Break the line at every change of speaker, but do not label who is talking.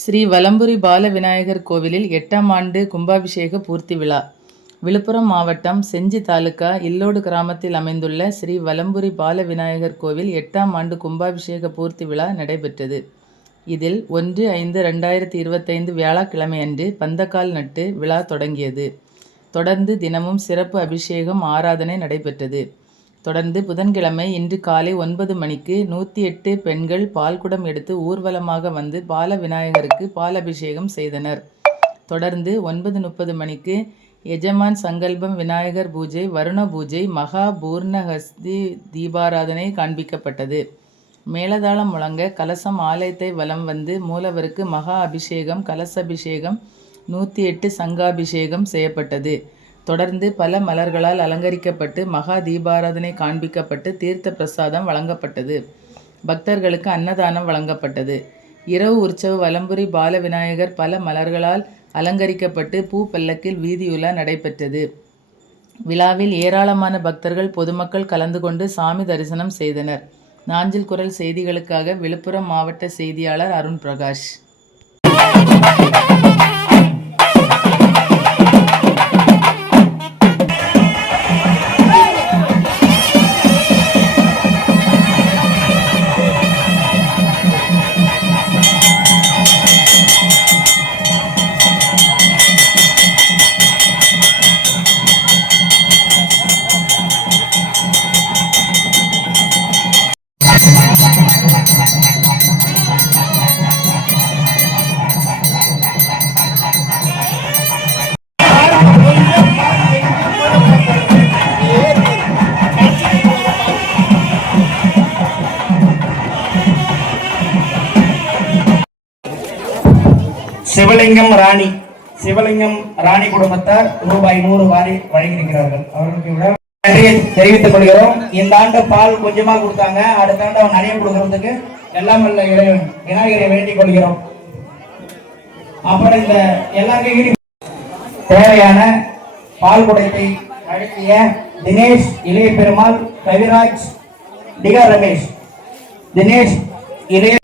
ஸ்ரீ வலம்புரி பால விநாயகர் கோவிலில் எட்டாம் ஆண்டு கும்பாபிஷேக பூர்த்தி விழா. விழுப்புரம் மாவட்டம் செஞ்சி தாலுகா இல்லோடு கிராமத்தில் அமைந்துள்ள ஸ்ரீ வலம்புரி பால விநாயகர் கோவில் எட்டாம் ஆண்டு கும்பாபிஷேக பூர்த்தி விழா நடைபெற்றது. இதில் ஒன்று ஐந்து ரெண்டாயிரத்தி இருபத்தைந்து வியாழக்கிழமையன்று பந்தக்கால் நட்டு விழா தொடங்கியது. தொடர்ந்து தினமும் சிறப்பு அபிஷேகம் ஆராதனை நடைபெற்றது. தொடர்ந்து புதன்கிழமை இன்று காலை ஒன்பது மணிக்கு நூற்றி எட்டு பெண்கள் பால்குடம் எடுத்து ஊர்வலமாக வந்து பால விநாயகருக்கு பாலபிஷேகம் செய்தனர். தொடர்ந்து ஒன்பது முப்பது மணிக்கு எஜமான் சங்கல்பம் விநாயகர் பூஜை வருண பூஜை மகா பூர்ணஹஸ்தி தீபாராதனை காண்பிக்கப்பட்டது. மேலதாளம் முழங்க கலசம் ஆலயத்தை வலம் வந்து மூலவருக்கு மகா அபிஷேகம் கலசபிஷேகம் நூற்றி எட்டு சங்காபிஷேகம் செய்யப்பட்டது. தொடர்ந்து பல மலர்களால் அலங்கரிக்கப்பட்டு மகா தீபாராதனை காண்பிக்கப்பட்டு தீர்த்த பிரசாதம் வழங்கப்பட்டது. பக்தர்களுக்கு அன்னதானம் வழங்கப்பட்டது. இரவு உற்சவ வலம்புரி பால விநாயகர் பல மலர்களால் அலங்கரிக்கப்பட்டு பூ பல்லக்கில் வீதியுலா நடைபெற்றது. விழாவில் ஏராளமான பக்தர்கள் பொதுமக்கள் கலந்து கொண்டு சாமி தரிசனம் செய்தனர். நாஞ்சில் குரல் செய்திகளுக்காக விழுப்புரம் மாவட்ட செய்தியாளர் அருண் பிரகாஷ்
சிவலிங்கம் ராணி. சிவலிங்கம் ராணி குடும்பத்தார் ரூபாய் நூறு வாரி வழங்கியிருக்கிறார்கள். அவர்களுக்கு விட நன்றியை தெரிவித்துக் கொள்கிறோம். இந்த ஆண்டு பால் கொஞ்சமா கொடுத்தாங்க. அடுத்த ஆண்டு அவன் நிறைய கொடுக்கறதுக்கு எல்லாம் வல்ல இறைவன் விநாயகரை வேண்டிக் கொள்கிறோம். அப்புறம் இந்த எல்லாருக்கும் தேவையான பால் குடத்தை அழுத்திய தினேஷ் இளைய பெருமாள் கவிராஜ் டிகா ரமேஷ். தினேஷ் இளைய